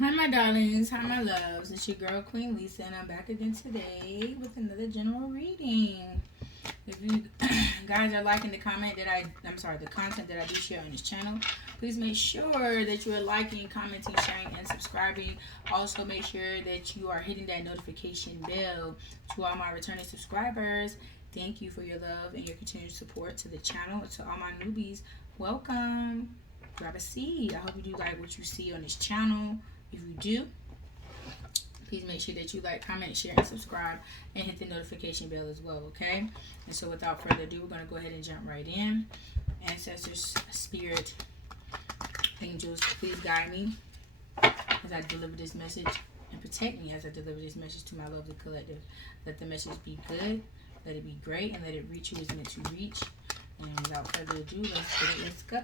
Hi, my darlings. Hi, my loves. It's your girl, Queen Lisa, and I'm back again today with another general reading. If you guys are liking the the content that I do share on this channel, please make sure that you are liking, commenting, sharing, and subscribing. Also, make sure that you are hitting that notification bell. To all my returning subscribers, thank you for your love and your continued support to the channel. To all my newbies, welcome. Grab a seat. I hope you do like what you see on this channel. If you do, please make sure that you like, comment, share, and subscribe, and hit the notification bell as well, okay? And so without further ado, we're going to go ahead and jump right in. Ancestors, spirit, angels, please guide me as I deliver this message, and protect me as I deliver this message to my lovely collective. Let the message be good, let it be great, and let it reach who it's meant to reach. And without further ado, let's get it. Let's go.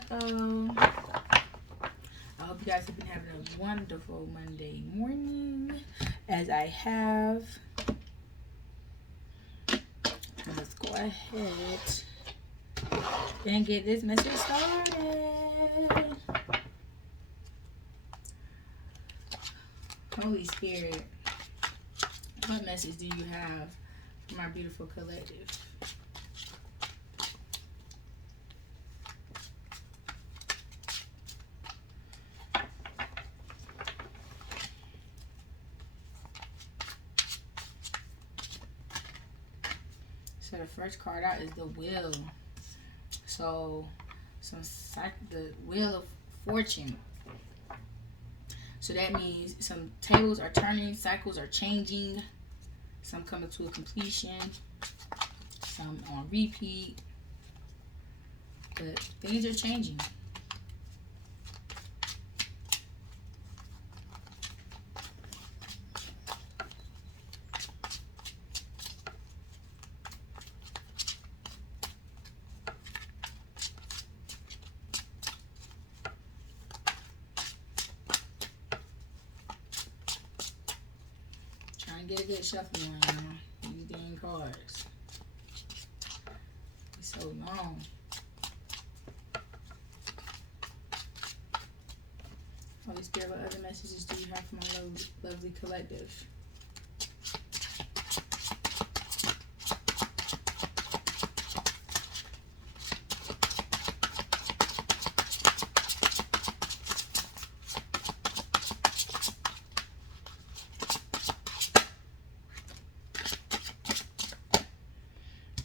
I hope you guys have been having a wonderful Monday morning, as I have. And let's go ahead and get this message started. Holy Spirit, what message do you have for my beautiful collective? So the first card out is the Wheel. So the Wheel of Fortune. So that means some tables are turning, cycles are changing, some coming to a completion, some on repeat, but things are changing. Trying to get a good shuffle on, y'all. These dang cards. It's so long. Holy Spirit, what other messages do you have for my lovely collective?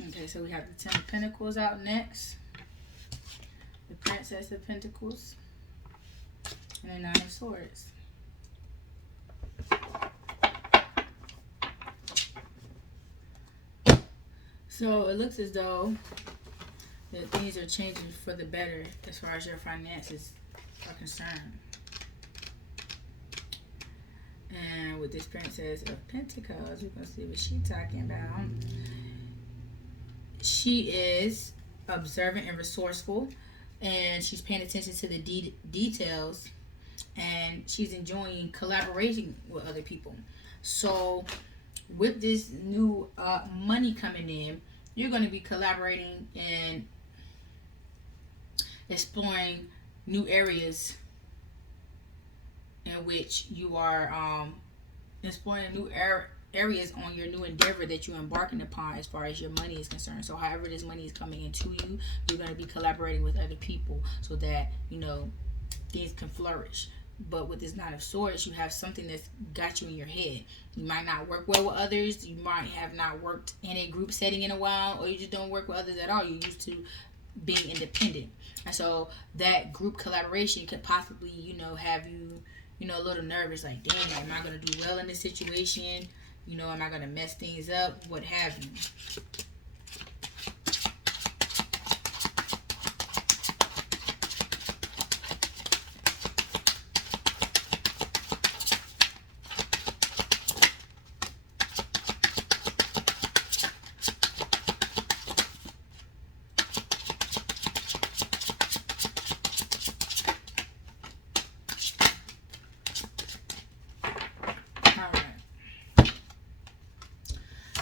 Okay, so we have the Ten of Pentacles out next, the Princess of Pentacles, and the Nine of Swords. So it looks as though that things are changing for the better as far as your finances are concerned. And with this Princess of Pentacles, we're going to see what she's talking about. She is observant and resourceful, and she's paying attention to the details, and she's enjoying collaborating with other people. So with this new money coming in, you're going to be collaborating and exploring new areas in which you are exploring new areas on your new endeavor that you're embarking upon as far as your money is concerned. So however this money is coming into you, you're going to be collaborating with other people so that, you know, things can flourish. But with this Nine of Swords, you have something that's got you in your head. You might not work well with others. You might have not worked in a group setting in a while, or you just don't work with others at all. You're used to being independent. And so that group collaboration could possibly, you know, have you, you know, a little nervous. Like, damn, am I going to do well in this situation? You know, am I going to mess things up? What have you?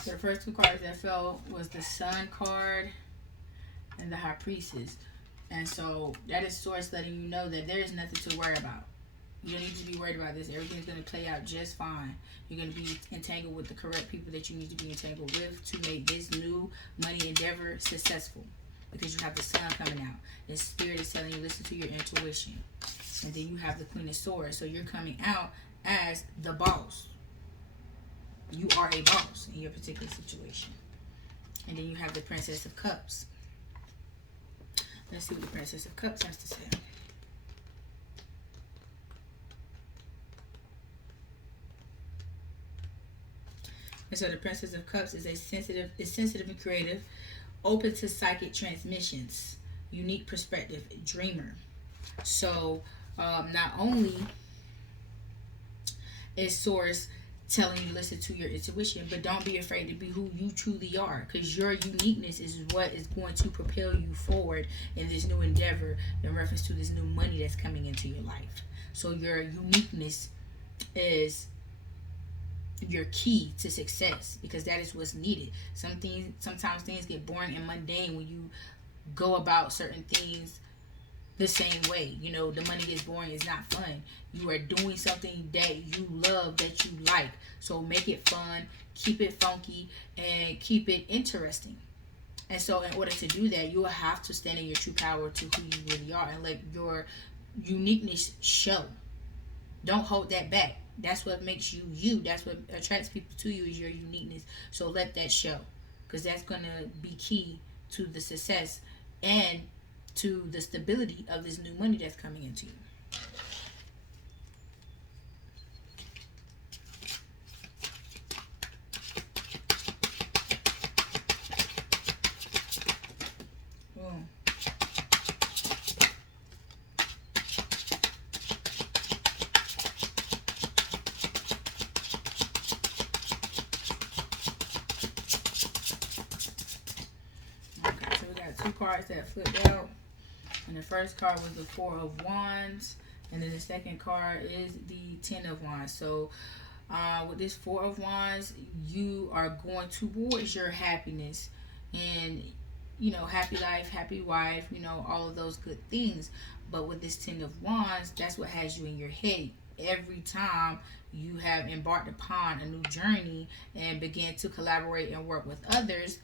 The first two cards that fell was the Sun card and the High Priestess. And so that is Source letting you know that there is nothing to worry about. You don't need to be worried about this. Everything's going to play out just fine. You're going to be entangled with the correct people that you need to be entangled with to make this new money endeavor successful. Because you have the sun coming out. The spirit is telling you, listen to your intuition. And then you have the Queen of Swords. So you're coming out as the boss. You are a boss in your particular situation. And then you have the Princess of Cups. Let's see what the Princess of Cups has to say. And so the Princess of Cups is sensitive and creative, open to psychic transmissions, unique perspective, dreamer. So not only is Source telling you to listen to your intuition, but don't be afraid to be who you truly are, because your uniqueness is what is going to propel you forward in this new endeavor in reference to this new money that's coming into your life. So your uniqueness is your key to success, because that is what's needed. Sometimes things get boring and mundane when you go about certain things the same way. You know, the money gets boring. It's not fun. You are doing something that you love, that you like. So make it fun, keep it funky, and keep it interesting. And so in order to do that, you will have to stand in your true power to who you really are and let your uniqueness show. Don't hold that back. That's what makes you you. That's what attracts people to you, is your uniqueness. So let that show, because that's going to be key to the success and to the stability of this new money that's coming into you. Boom. Okay, so we got two cards that flipped out. And the first card was the Four of Wands. And then the second card is the Ten of Wands. So with this Four of Wands, you are going towards your happiness. And, you know, happy life, happy wife, you know, all of those good things. But with this Ten of Wands, that's what has you in your head. Every time you have embarked upon a new journey and began to collaborate and work with others,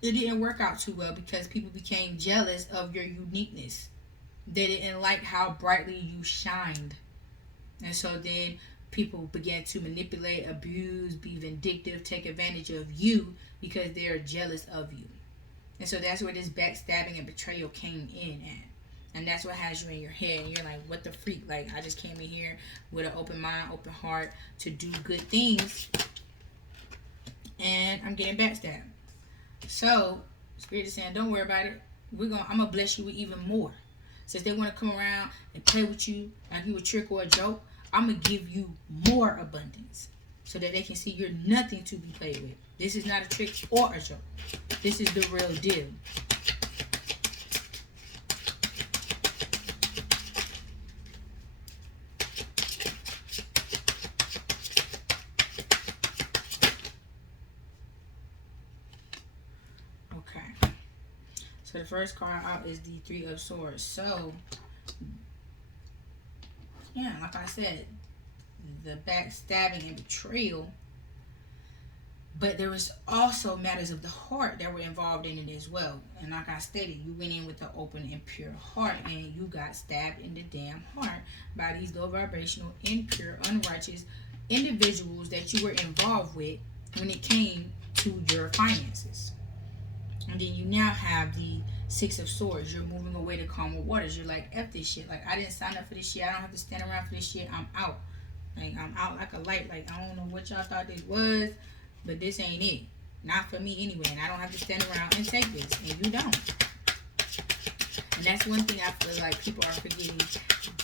it didn't work out too well because people became jealous of your uniqueness. They didn't like how brightly you shined. And so then people began to manipulate, abuse, be vindictive, take advantage of you because they're jealous of you. And so that's where this backstabbing and betrayal came in at. And that's what has you in your head. And you're like, what the freak? Like, I just came in here with an open mind, open heart to do good things. And I'm getting backstabbed. So, Spirit is saying, don't worry about it. I'm going to bless you with even more. Since they want to come around and play with you like you a trick or a joke, I'm going to give you more abundance so that they can see you're nothing to be played with. This is not a trick or a joke. This is the real deal. So the first card out is the Three of Swords. So, yeah, like I said, the backstabbing and betrayal. But there was also matters of the heart that were involved in it as well. And like I stated, you went in with an open and pure heart, and you got stabbed in the damn heart by these low vibrational, impure, unrighteous individuals that you were involved with when it came to your finances. And then you now have the Six of Swords. You're moving away to calmer waters. You're like, F this shit. Like, I didn't sign up for this shit. I don't have to stand around for this shit. I'm out. Like, I'm out like a light. Like, I don't know what y'all thought this was, but this ain't it. Not for me anyway. And I don't have to stand around and take this. And you don't. And that's one thing I feel like people are forgetting,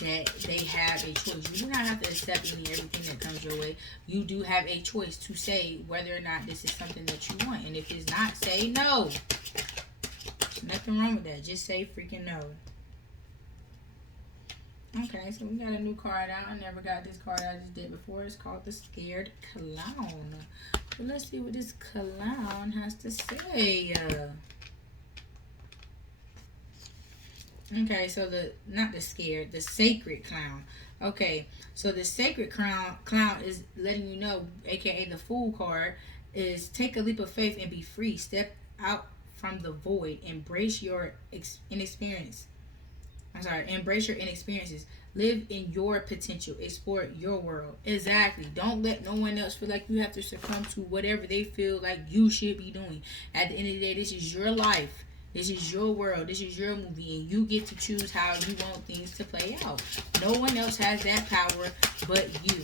that they have a choice. You do not have to accept everything that comes your way. You do have a choice to say whether or not this is something that you want. And if it's not, say no. There's nothing wrong with that. Just say freaking no. Okay, so we got a new card out. I never got this card I just did before. It's called the Scared Clown. So let's see what this clown has to say. Okay, so not the scared, the sacred clown. Okay, so the sacred clown is letting you know, aka the fool card, is take a leap of faith and be free. Step out from the void. Embrace your inexperience. I'm sorry, embrace your inexperiences. Live in your potential. Explore your world. Exactly. Don't let no one else feel like you have to succumb to whatever they feel like you should be doing. At the end of the day, this is your life. This is your world. This is your movie. And you get to choose how you want things to play out. No one else has that power but you.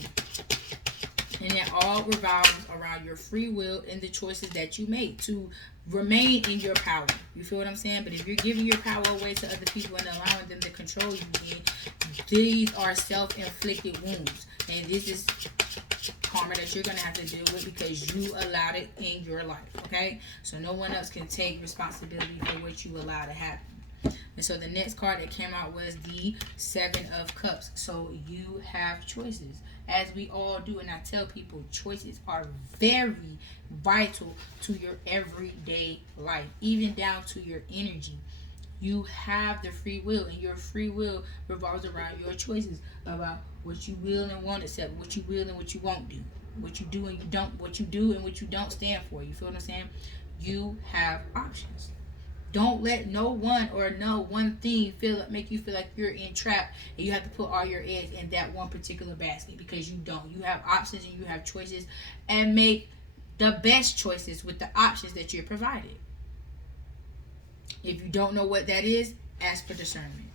And it all revolves around your free will and the choices that you make to remain in your power. You feel what I'm saying? But if you're giving your power away to other people and allowing them to control you, then these are self-inflicted wounds. And this is karma that you're going to have to deal with because you allowed it in your life. Okay? So no one else can take responsibility for what you allow to happen. And so the next card that came out was the Seven of Cups. So you have choices, as we all do. And I tell people, choices are very vital to your everyday life, even down to your energy. You have the free will, and your free will revolves around your choices about what you will and won't accept, what you will and what you won't do, what you do and you don't, what you do and what you don't stand for. You feel what I'm saying? You have options. Don't let no one or no one thing make you feel like you're entrapped and you have to put all your eggs in that one particular basket, because you don't. You have options and you have choices, and make the best choices with the options that you're provided. If you don't know what that is, ask for discernment.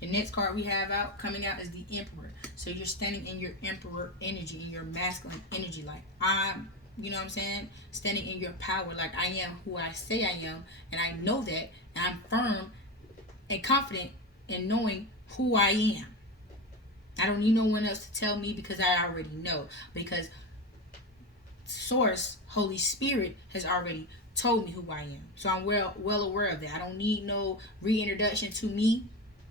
The next card we have coming out is the Emperor. So you're standing in your Emperor energy, in your masculine energy, like I'm, you know what I'm saying? Standing in your power, like I am who I say I am, and I know that, and I'm firm and confident in knowing who I am. I don't need no one else to tell me, because I already know. Because Source, Holy Spirit, has already told me who I am. So I'm well aware of that. I don't need no reintroduction to me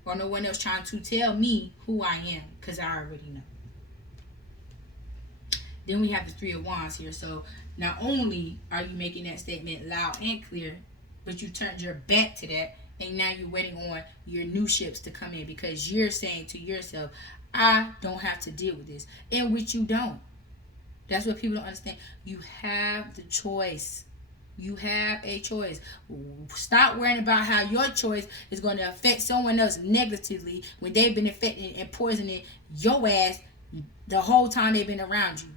or no one else trying to tell me who I am, because I already know. Then we have the Three of Wands here. So not only are you making that statement loud and clear, but you turned your back to that, and now you're waiting on your new ships to come in, because you're saying to yourself, I don't have to deal with this. In which you don't. That's what people don't understand. You have the choice. You have a choice. Stop worrying about how your choice is going to affect someone else negatively when they've been affecting and poisoning your ass the whole time they've been around you.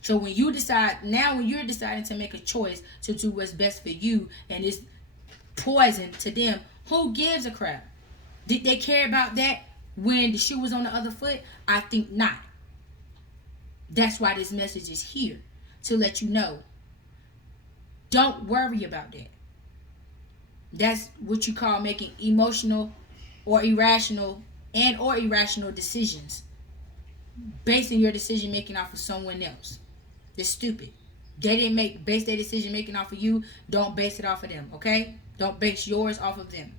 So when you're deciding to make a choice to do what's best for you, and it's poison to them, who gives a crap? Did they care about that when the shoe was on the other foot? I think not. That's why this message is here, to let you know. Don't worry about that. That's what you call making emotional or irrational decisions, basing your decision making off of someone else. It's stupid. They didn't base their decision making off of you. Don't base it off of them, okay? Don't base yours off of them.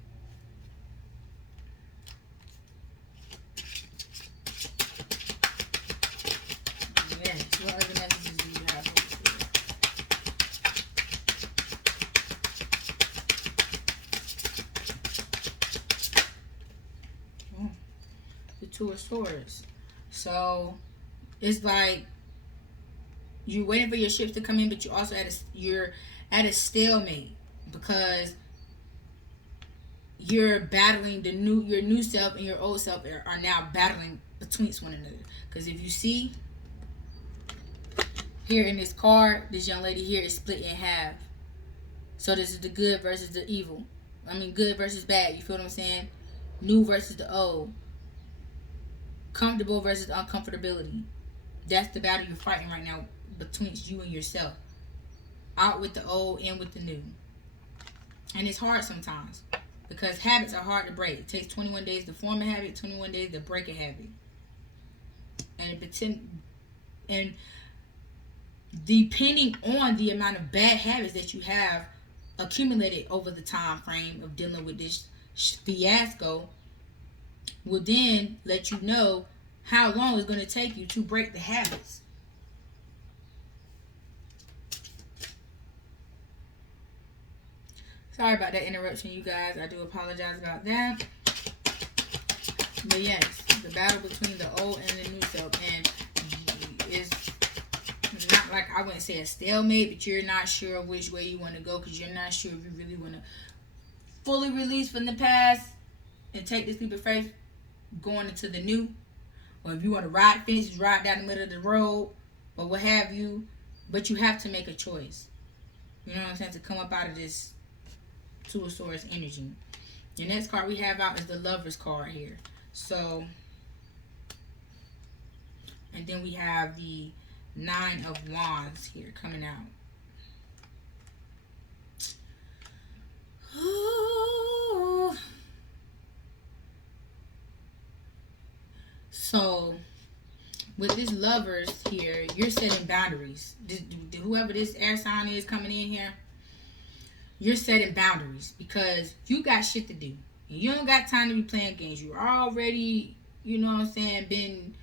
Yes. What other messages do you have? The Two of Swords. So it's like you're waiting for your ships to come in, but you're at a stalemate, because you're battling your new self and your old self are now battling between one another. Because if you see here in this card, this young lady here is split in half. So this is the good versus the evil. I mean, good versus bad. You feel what I'm saying? New versus the old. Comfortable versus uncomfortability. That's the battle you're fighting right now between you and yourself. Out with the old, in with the new. And it's hard sometimes, because habits are hard to break. It takes 21 days to form a habit, 21 days to break a habit. And depending on the amount of bad habits that you have accumulated over the time frame of dealing with this fiasco, will then let you know how long it's going to take you to break the habits. Sorry about that interruption, you guys. I do apologize about that. But yes, the battle between the old and the new self. And it's not like, I wouldn't say a stalemate, but you're not sure which way you want to go because you're not sure if you really want to fully release from the past and take this leap of faith going into the new. Or if you want to ride down the middle of the road or what have you. But you have to make a choice. You know what I'm saying? To come up out of this Two of Swords energy. The next card we have out is the Lover's card here. So, and then we have the Nine of Wands here coming out. Ooh. So, with this Lovers here, you're setting boundaries. Whoever this air sign is coming in here, you're setting boundaries because you got shit to do. You don't got time to be playing games. You already, you know what I'm saying, been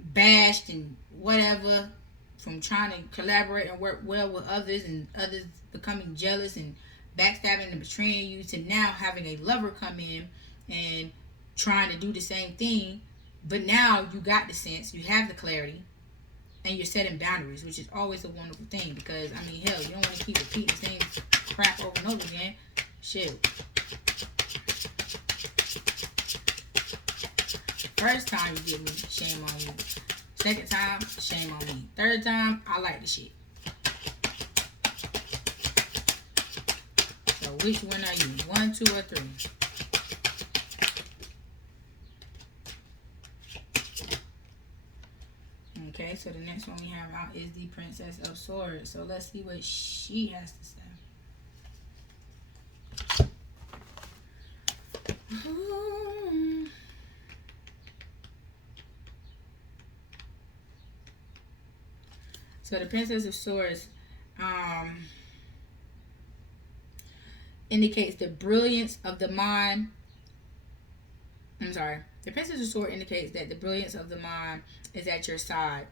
bashed and whatever from trying to collaborate and work well with others and others becoming jealous and backstabbing and betraying you to now having a lover come in and trying to do the same thing. But now you got the sense, you have the clarity, and you're setting boundaries, which is always a wonderful thing because, I mean, hell, you don't want to keep repeating the same crap over and over again. Shit. First time you get me, shame on you. Second time, shame on me. Third time, I like the shit. So which one are you? 1, 2, or 3? Okay, so the next one we have out is the Princess of Swords. So let's see what she has to say. So the Princess of Swords indicates the brilliance of the mind. I'm sorry. The Princess of Swords indicates that the brilliance of the mind is at your side.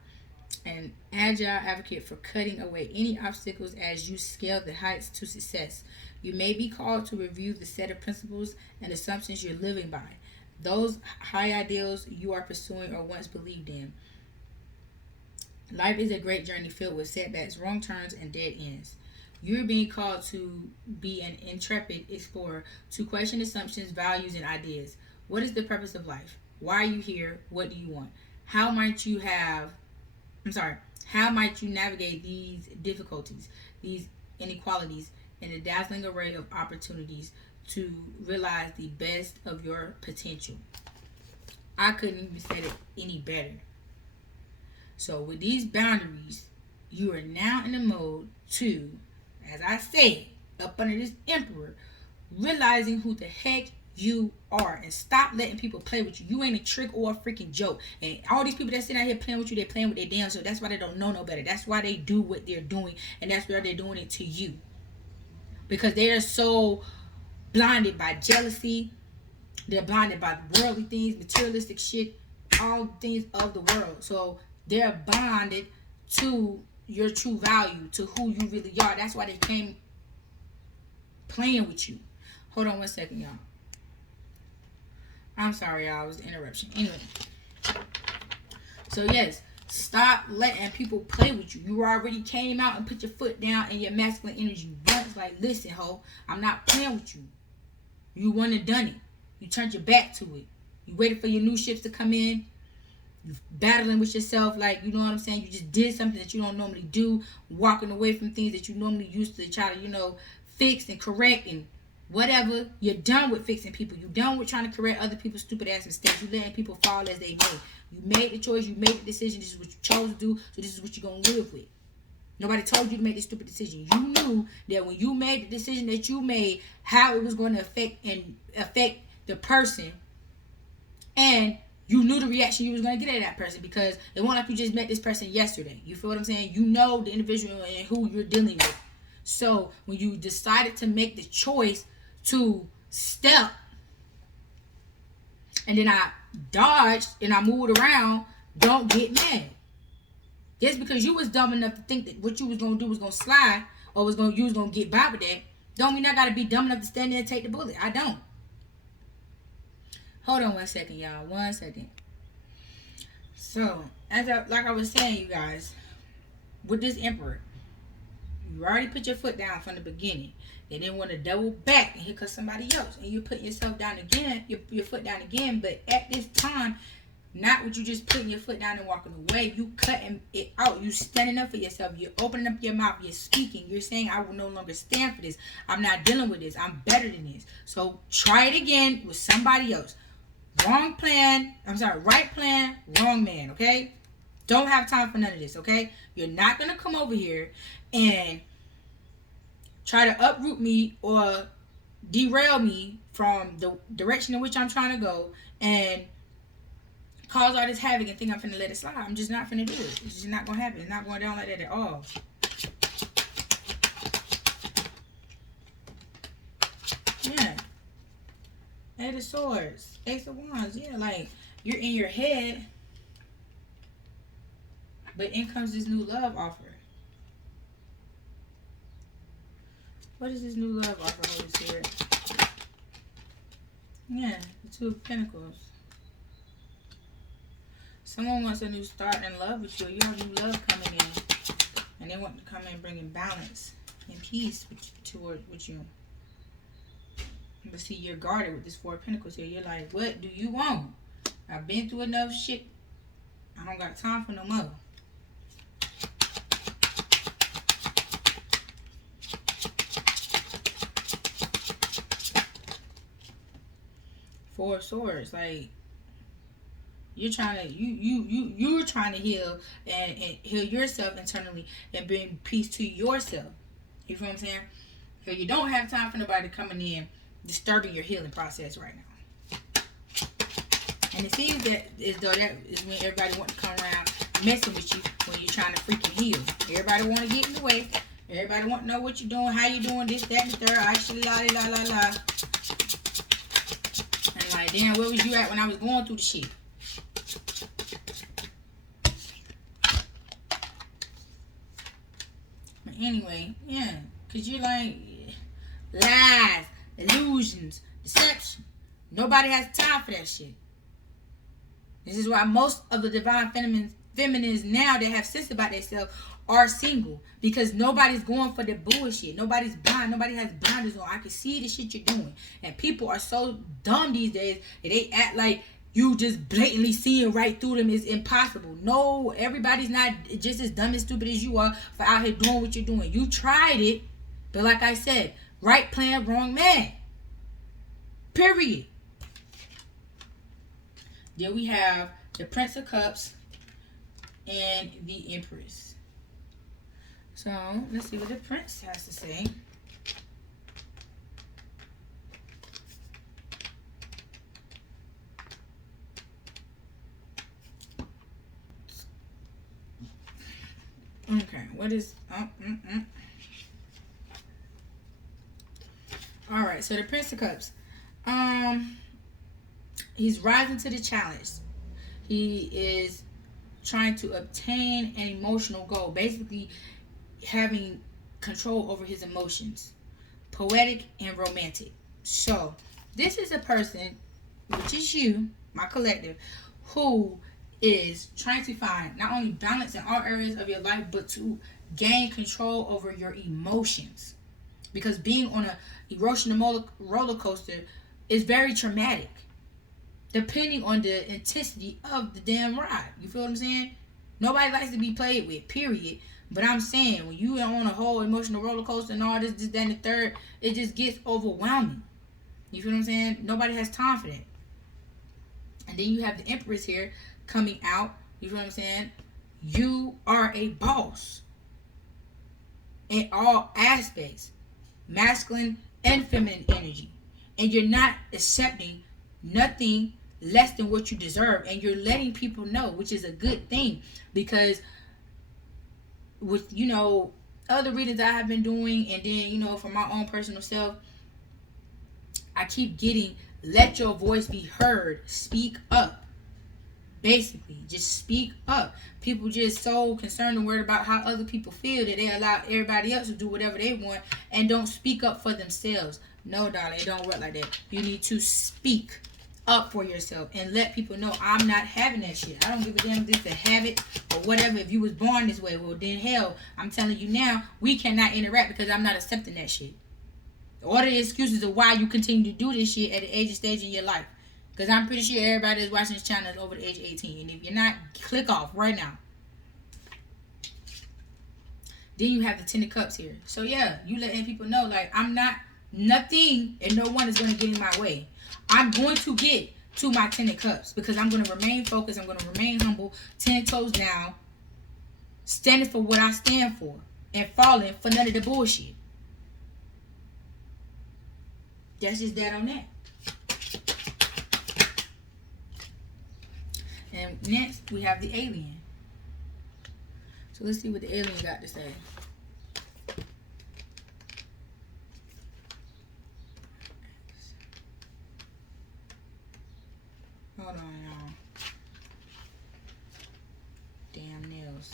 An agile advocate for cutting away any obstacles as you scale the heights to success. You may be called to review the set of principles and assumptions you're living by. Those high ideals you are pursuing or once believed in. Life is a great journey filled with setbacks, wrong turns, and dead ends. You're being called to be an intrepid explorer, to question assumptions, values, and ideas. What is the purpose of life? Why are you here? What do you want? How might you navigate these difficulties, these inequalities, and a dazzling array of opportunities to realize the best of your potential? I couldn't even say it any better. So with these boundaries, you are now in the mode to, as I said, up under this emperor, realizing who the heck you are and stop letting people play with you. You ain't a trick or a freaking joke. And all these people that sit out here playing with you, they're playing with their damn self. That's why they don't know no better. That's why they do what they're doing, and that's why they're doing it to you. Because they are so blinded by jealousy. They're blinded by worldly things, materialistic shit, all things of the world. So they're bonded to your true value, to who you really are. That's why they came playing with you. Hold on one second, y'all. I'm sorry, y'all. It was an interruption. Anyway. So, yes. Stop letting people play with you. You already came out and put your foot down in your masculine energy once. Like, listen, ho. I'm not playing with you. You wouldn't have done it. You turned your back to it. You waited for your new ships to come in. You're battling with yourself. Like, you know what I'm saying? You just did something that you don't normally do. Walking away from things that you normally used to try to, fix and correct and whatever. You're done with fixing people. You're done with trying to correct other people's stupid ass mistakes. You're letting people fall as they may. You made the choice. You made the decision. This is what you chose to do. So this is what you're going to live with. Nobody told you to make this stupid decision. You knew that when you made the decision that you made, how it was going to affect the person. And you knew the reaction you was going to get at that person, because it wasn't like you just met this person yesterday. You feel what I'm saying? You know the individual and who you're dealing with. So when you decided to make the choice to step, and then I dodged and I moved around, don't get mad. Just because you was dumb enough to think that what you was going to do was going to slide, or you was going to get by with that, Don't mean I gotta be dumb enough to stand there and take the bullet. I don't. Hold on 1 second, y'all. 1 second. So, like I was saying, you guys, with this Emperor, you already put your foot down from the beginning. They didn't want to double back and here comes somebody else. And you're putting yourself down again, your foot down again. But at this time, not with you just putting your foot down and walking away. You cutting it out. You standing up for yourself. You're opening up your mouth. You're speaking. You're saying, I will no longer stand for this. I'm not dealing with this. I'm better than this. So try it again with somebody else. Right plan, wrong man, okay? Don't have time for none of this, okay? You're not going to come over here and try to uproot me or derail me from the direction in which I'm trying to go and cause all this havoc and think I'm finna let it slide. I'm just not finna do it. It's just not going to happen. It's not going down like that at all. Yeah. Eight of Swords. Ace of Wands. Yeah, like, you're in your head, but in comes this new love offer. What is this new love offer, Holy Spirit? Yeah, the Two of Pentacles. Someone wants a new start in love with you. You have new love coming in. And they want to come in bringing balance and peace with you. But see, you're guarded with this Four of Pentacles here. You're like, what do you want? I've been through enough shit. I don't got time for no more. Four of Swords, like, you're trying to you're trying to heal and heal yourself internally and bring peace to yourself. You feel what I'm saying? So you don't have time for nobody coming in disturbing your healing process right now. And it seems that as though that is when everybody wants to come around messing with you when you're trying to freaking heal. Everybody want to get in the way. Everybody want to know what you're doing, how you doing, this, that, and the third. Actually, la. And like, damn, where was you at when I was going through the shit? But anyway, yeah. Because you're like, lies, illusions, deception. Nobody has time for that shit. This is why most of the divine feminines now that have sense about themselves are single. Because nobody's going for the bullshit. Nobody's blind. Nobody has blinders on. I can see the shit you're doing. And people are so dumb these days that they act like you just blatantly seeing right through them is impossible. No, everybody's not just as dumb and stupid as you are for out here doing what you're doing. You tried it. But like I said, right plan, wrong man. Period. Then we have the Prince of Cups and the Empress. So, let's see what the Prince has to say. Okay, what is... Alright, so the Prince of Cups. He's rising to the challenge. He is trying to obtain an emotional goal. Basically, having control over his emotions. Poetic and romantic. So, this is a person, which is you, my collective, who is trying to find not only balance in all areas of your life, but to gain control over your emotions. Because being on an emotional roller coaster is very traumatic. Depending on the intensity of the damn ride. You feel what I'm saying? Nobody likes to be played with, period. But I'm saying, when you are on a whole emotional roller coaster and all this, that, and the third, it just gets overwhelming. You feel what I'm saying? Nobody has time for that. And then you have the Empress here coming out. You feel what I'm saying? You are a boss. In all aspects. Masculine and feminine energy. And you're not accepting nothing less than what you deserve, and you're letting people know, which is a good thing, because with other readings I have been doing, and then for my own personal self, I keep getting, let your voice be heard, speak up. Basically, just speak up. People just so concerned and worried about how other people feel that they allow everybody else to do whatever they want and don't speak up for themselves. No, darling, it don't work like that. You need to speak up for yourself and let people know, I'm not having that shit. I don't give a damn if it's a habit or whatever. If you was born this way, well then hell, I'm telling you now, we cannot interact because I'm not accepting that shit. All the excuses of why you continue to do this shit at the age and stage in your life. Because I'm pretty sure everybody that's watching this channel is over the age of 18. And if you're not, click off right now. Then you have the 10 of cups here. So yeah, you letting people know, like, I'm not, nothing and no one is going to get in my way. I'm going to get to my 10 of cups because I'm going to remain focused. I'm going to remain humble, 10 toes down, standing for what I stand for, and falling for none of the bullshit. That's just that on that. And next, we have the alien. So let's see what the alien got to say. Hold on, y'all. Damn nails.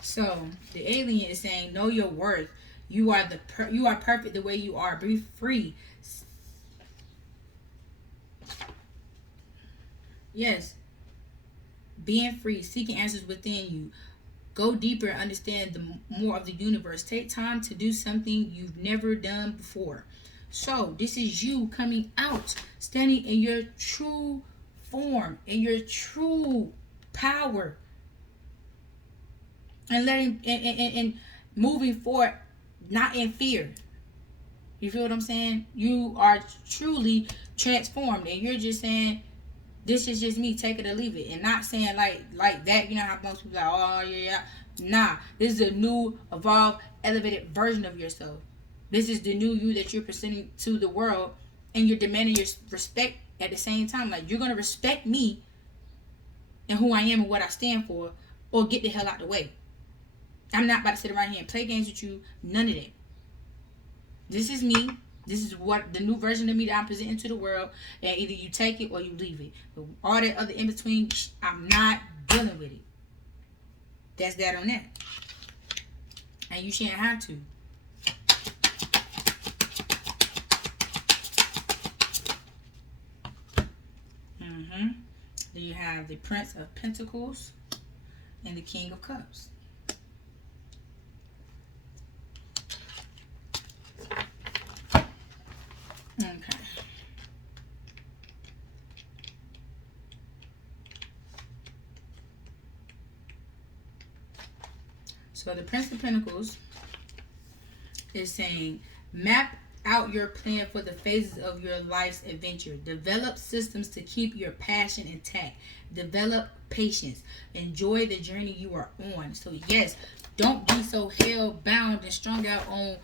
So the alien is saying, know your worth. You are you are perfect the way you are. Be free. Yes. Being free, seeking answers within you. Go deeper and understand the more of the universe. Take time to do something you've never done before. So this is you coming out, standing in your true form, in your true power, and letting and moving forward, not in fear. You feel what I'm saying? You are truly transformed, and you're just saying, this is just me, take it or leave it. And not saying like that, you know how most people are like, oh yeah. Nah, this is a new, evolved, elevated version of yourself. This is the new you that you're presenting to the world, and you're demanding your respect at the same time. Like, you're gonna respect me and who I am and what I stand for, or get the hell out the way. I'm not about to sit around here and play games with you. None of that. This is me. This is what the new version of me that I'm presenting to the world. And either you take it or you leave it. But all that other in between, I'm not dealing with it. That's that on that. And you shouldn't have to. Then you have the Prince of Pentacles and the King of Cups. Okay. So the Prince of Pentacles is saying, map out your plan for the phases of your life's adventure. Develop systems to keep your passion intact. Develop patience. Enjoy the journey you are on. So yes, don't be so hell bound and strung out on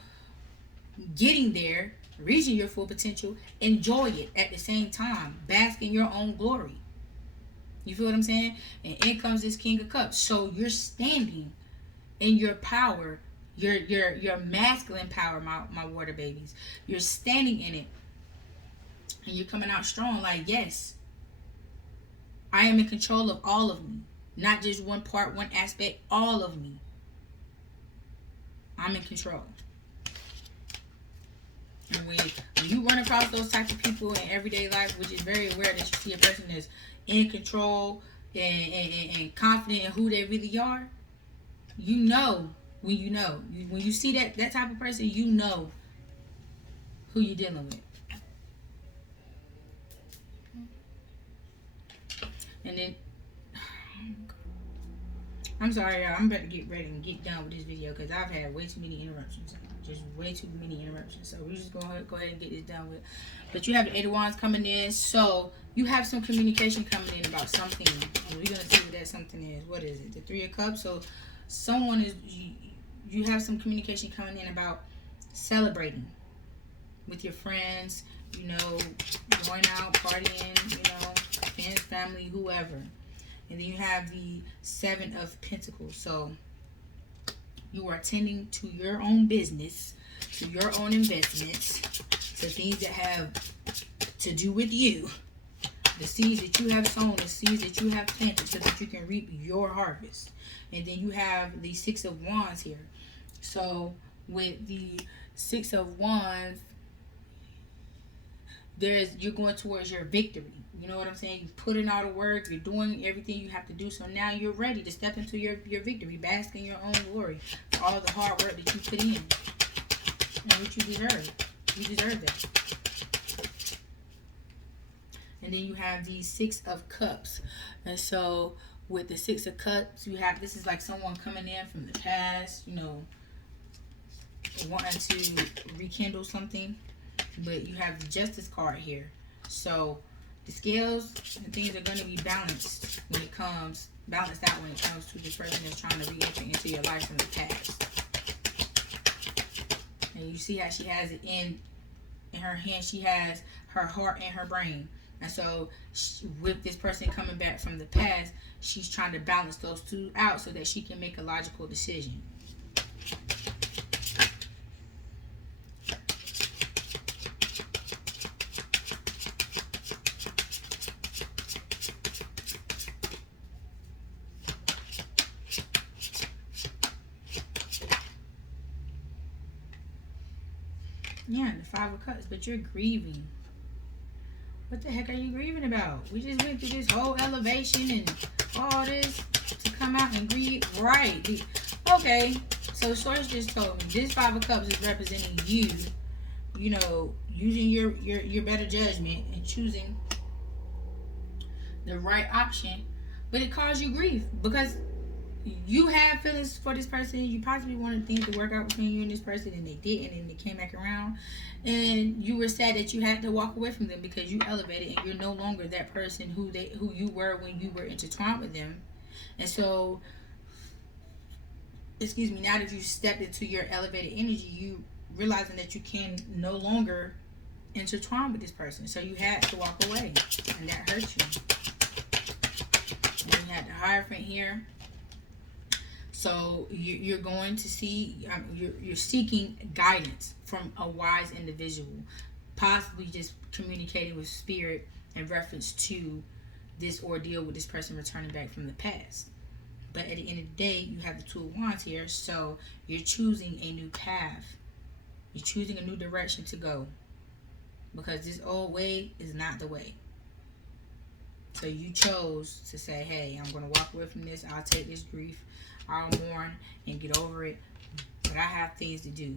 getting there, reaching your full potential. Enjoy it at the same time. Bask in your own glory. You feel what I'm saying? And in comes this King of Cups. So you're standing in your power, your masculine power, my water babies. You're standing in it, and you're coming out strong. Like, yes, I am in control of all of me, not just one part, one aspect. All of me, I'm in control. And when you run across those types of people in everyday life, which is very rare that you see a person that's in control and confident in who they really are, you know. When you see that type of person, you know who you're dealing with. And then, I'm sorry, y'all. I'm about to get ready and get done with this video because I've had way too many interruptions. Just way too many interruptions. So we're just going to go ahead and get this done with. But you have the Eight of Wands coming in. So you have some communication coming in about something. And we're going to see what that something is. What is it? The Three of Cups. So someone is... You have some communication coming in about celebrating with your friends, you know, going out, partying, you know, friends, family, whoever. And then you have the Seven of Pentacles. So You are tending to your own business, to your own investments, to things that have to do with you. The seeds that you have sown, the seeds that you have planted, so that you can reap your harvest. And then you have the Six of Wands here. So with the Six of Wands, you're going towards your victory. You know what I'm saying? You're putting all the work, you're doing everything you have to do. So now you're ready to step into your victory, bask in your own glory for all the hard work that you put in. And what you deserve. You deserve that. And then you have the Six of Cups. And so with the Six of Cups, you have, this is like someone coming in from the past, you know, wanting to rekindle something. But you have the Justice card here. So the scales and things are going to be balanced when it comes, balanced out when it comes to this person that's trying to re-enter into your life from the past. And you see how she has it in her hand. She has her heart and her brain. And so with this person coming back from the past, she's trying to balance those two out so that she can make a logical decision. Yeah, the Five of Cups, but you're grieving. What the heck are you grieving about? We just went through this whole elevation and all this to come out and grieve. Right. Okay. So Source just told me this Five of Cups is representing you, you know, using your better judgment and choosing the right option. But it caused you grief because you had feelings for this person. You possibly wanted things to work out between you and this person, and they didn't, and they came back around. And you were sad that you had to walk away from them because you elevated, and you're no longer that person who you were when you were intertwined with them. And so, now that you stepped into your elevated energy, you realizing that you can no longer intertwine with this person. So you had to walk away, and that hurt you. And you had the Hierophant here. So you're going to see, you're seeking guidance from a wise individual, possibly just communicating with spirit in reference to this ordeal with this person returning back from the past. But at the end of the day, you have the Two of Wands here, so you're choosing a new path. You're choosing a new direction to go, because this old way is not the way. So you chose to say, hey, I'm going to walk away from this. I'll take this grief. I'll mourn and get over it. But I have things to do.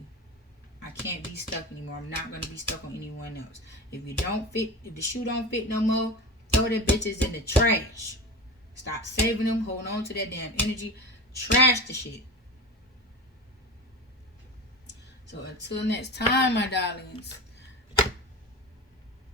I can't be stuck anymore. I'm not going to be stuck on anyone else. If the shoe don't fit no more, throw the bitches in the trash. Stop saving them. Hold on to that damn energy. Trash the shit. So until next time, my darlings,